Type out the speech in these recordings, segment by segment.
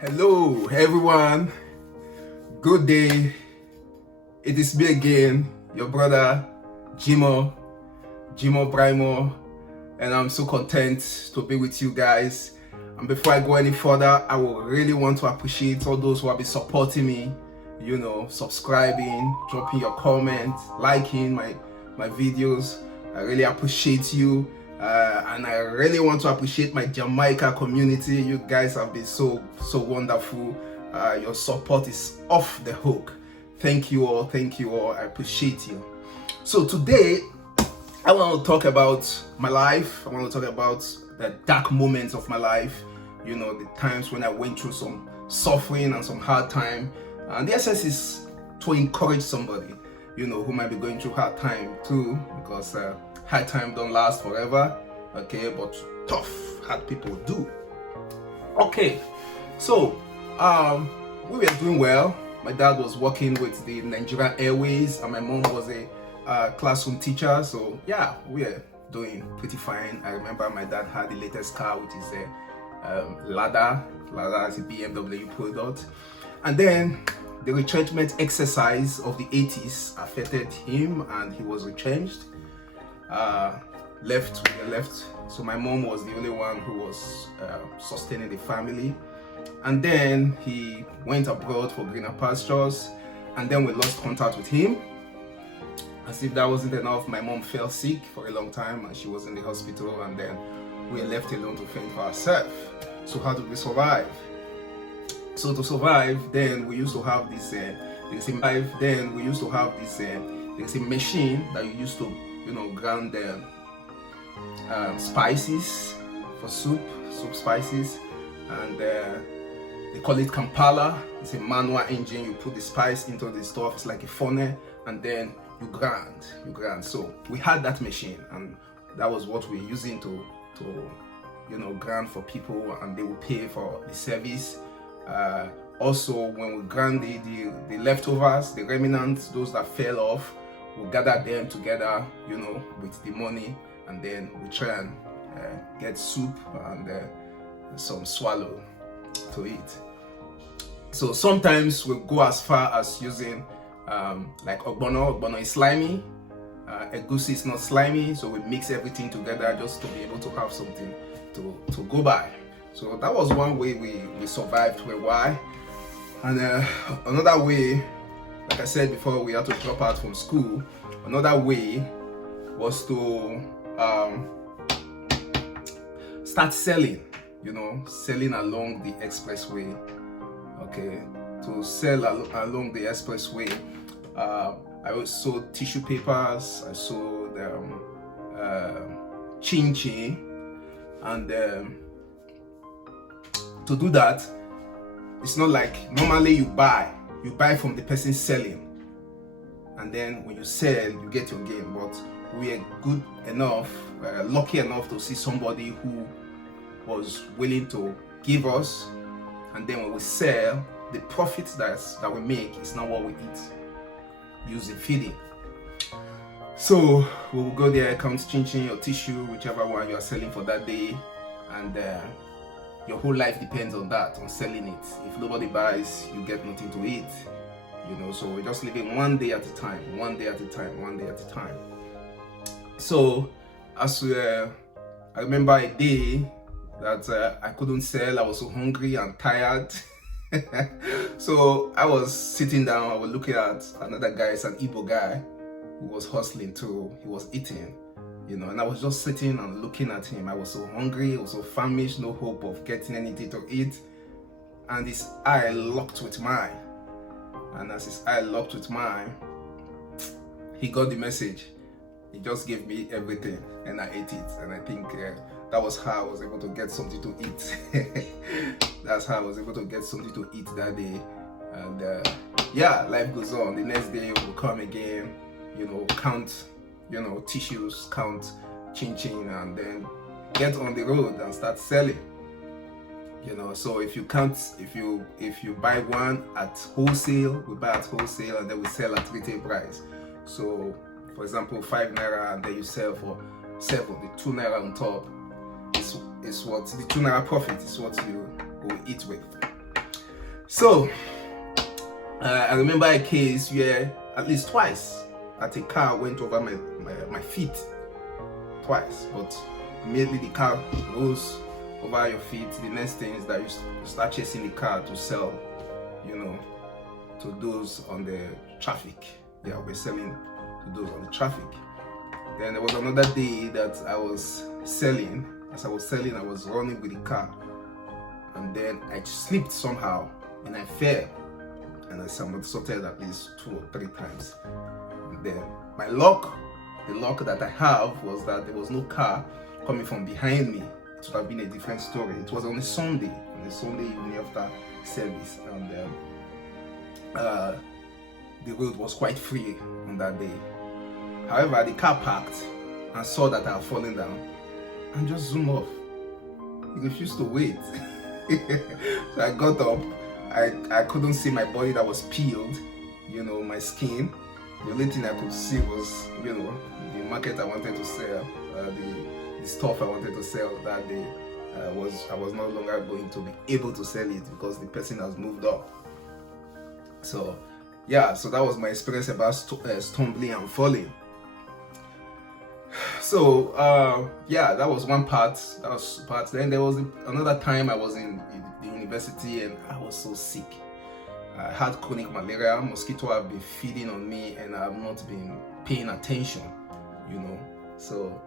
Hello everyone, good day. It is me again, your brother Jimo Primo, and I'm so content to be with you guys. And before I go any further, I would really want to appreciate all those who have been supporting me, subscribing, dropping your comments, liking my videos. I really appreciate you. And I really want to appreciate my Jamaica community. You guys have been so wonderful. Your support is off the hook. Thank you all. I appreciate you. So today I want to talk about my life. I want to talk about the dark moments of my life, the times when I went through some suffering and some hard time. And the essence is to encourage somebody who might be going through hard time too, because hard time don't last forever, okay, but tough hard people do. Okay, so we were doing well. My dad was working with the Nigerian Airways and my mom was a classroom teacher, so yeah, we were doing pretty fine. I remember my dad had the latest car, which is a Lada is a BMW product. And then the retrenchment exercise of the 80s affected him and he was retrenched. Left. So my mom was the only one who was sustaining the family. And then he went abroad for greener pastures, and then we lost contact with him. As if that wasn't enough, my mom fell sick for a long time and she was in the hospital, and then we were left alone to fend for ourselves. So how did we survive? So to survive, then we used to have this there's a machine that you used to ground spices for soup spices, and they call it Kampala. It's a manual engine. You put the spice into the stuff, it's like a funnel, and then you grind. So we had that machine, and that was what we were using to grind for people, and they would pay for the service. Also, when we grind the leftovers, the remnants, those that fell off, we gather them together, with the money, and then we try and get soup and some swallow to eat. So sometimes we go as far as using like ogbono is slimy, egusi is not slimy, so we mix everything together just to be able to have something to go by. So that was one way we survived for a while. And another way, like I said before, we had to drop out from school. Another way was to start selling along the expressway. Okay, to sell along the expressway. I also sold tissue papers, I sold chin, and to do that, it's not like normally you buy from the person selling, and then when you sell you get your gain. But we are good enough, lucky enough to see somebody who was willing to give us, and then when we sell, the profits that we make is not what we eat using feeding. So we will go there, count chin or tissue, whichever one you are selling for that day, and your whole life depends on that, on selling it. If nobody buys, you get nothing to eat. So we're just living one day at a time. So as I remember a day that I couldn't sell. I was so hungry and tired. So I was sitting down, I was looking at another guy, it's an Igbo guy who was hustling too. He was eating, and I was just sitting and looking at him. I was so hungry, I was so famished, no hope of getting anything to eat. And his eye locked with mine. And as his eye locked with mine, he got the message. He just gave me everything and I ate it. And I think that was how I was able to get something to eat. That's how I was able to get something to eat that day. And yeah, life goes on. The next day we'll come again, count, tissues, count chin, and then get on the road and start selling. So if you buy one at wholesale, we buy at wholesale and then we sell at retail price. So for example, 5 naira, and then you sell for 7. The 2 naira on top is what the 2 naira profit is what you will eat with. So I remember a case where at least twice that a car went over my feet twice, but immediately the car goes over your feet. The next thing is that you start chasing the car to sell, to those on the traffic. Yeah, we're selling to those on the traffic. Then there was another day that I was selling. As I was selling, I was running with the car, and then I slipped somehow and I fell, and I somersaulted at least 2 or 3 times. And then my luck, the luck that I have was that there was no car coming from behind me. It would have been a different story. It was on a Sunday evening after service, and the road was quite free on that day. However, the car parked and saw that I had fallen down and just zoomed off. He refused to wait. So I got up. I couldn't see my body that was peeled, my skin. The only thing I could see was, the market I wanted to sell, the stuff I wanted to sell that day. I was no longer going to be able to sell it because the person has moved up. So yeah, so that was my experience about stumbling and falling. So yeah, that was one part. Then there was another time I was in the university and I was so sick. I had chronic malaria. Mosquito have been feeding on me and I have not been paying attention, So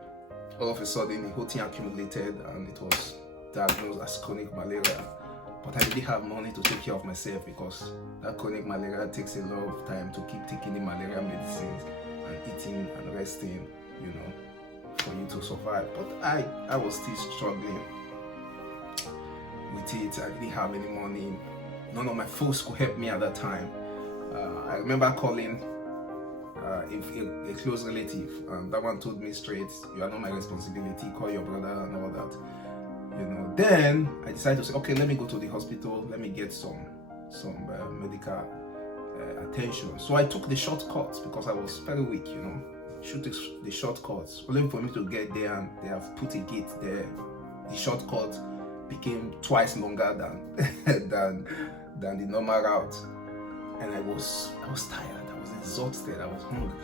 all of a sudden the whole thing accumulated and it was diagnosed as chronic malaria. But I didn't have money to take care of myself because that chronic malaria takes a lot of time to keep taking the malaria medicines and eating and resting, for you to survive. But I was still struggling with it. I didn't have any money. None of my folks could help me at that time. I remember calling a close relative, and that one told me straight, "You are not my responsibility, call your brother," and all that. Then I decided to say, okay, let me go to the hospital, let me get some medical attention. So I took the shortcuts because I was very weak, shoot the shortcuts. Only for me to get there, and they have put a gate there. The shortcut became twice longer than the normal route, and I was tired, I was exhausted, I was hungry.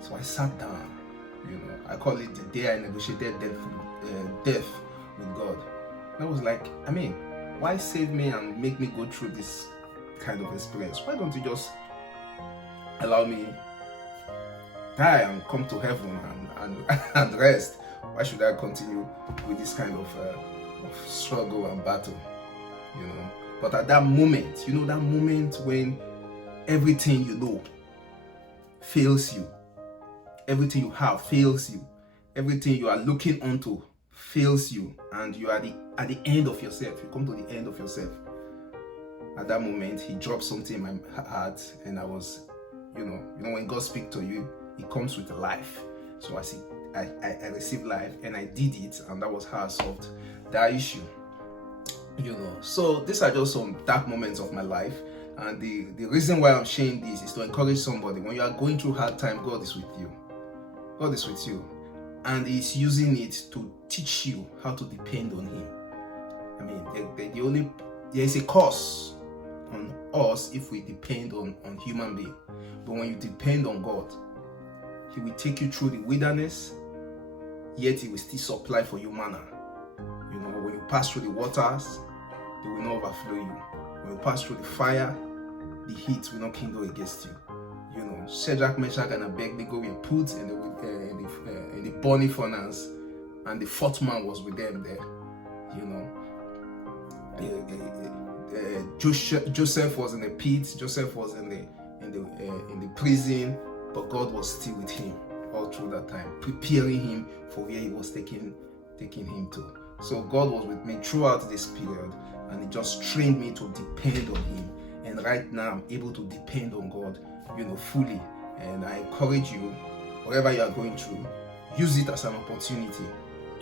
So I sat down. I call it the day I negotiated death with God. And I was like, why save me and make me go through this kind of experience? Why don't you just allow me die and come to heaven and rest? Why should I continue with this kind of struggle and battle? But at that moment, that moment when everything fails you, everything you have fails you, everything you are looking onto fails you, and you are at the end of yourself. You come to the end of yourself. At that moment, he dropped something in my heart, and I was, when God speaks to you, it comes with life. So I received life, and I did it, and that was how I solved that issue. So these are just some dark moments of my life, and the reason why I'm sharing this is to encourage somebody. When you are going through hard time, God is with you. God is with you, and He's using it to teach you how to depend on Him. There is a curse on us if we depend on human being, but when you depend on God, He will take you through the wilderness, yet He will still supply for you manna. When you pass through the waters, they will not overflow you. When you pass through the fire, the heat will not kindle against you. Shadrach, Meshach, and Abednego were put in the burning furnace, and the fourth man was with them there. Joseph was in the pit. Joseph was in the prison, but God was still with him all through that time, preparing him for where He was taking him to. So God was with me throughout this period, and He just trained me to depend on Him. And right now I'm able to depend on God, fully. And I encourage you, whatever you are going through, use it as an opportunity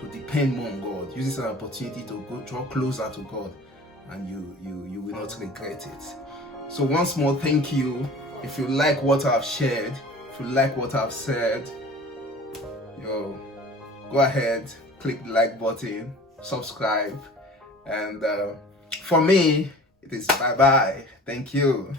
to depend more on God. Use it as an opportunity to draw closer to God, and you will not regret it. So once more, thank you. If you like what I've shared, if you like what I've said, go ahead, click the like button, subscribe, and for me, it Peace. Bye bye. Thank you.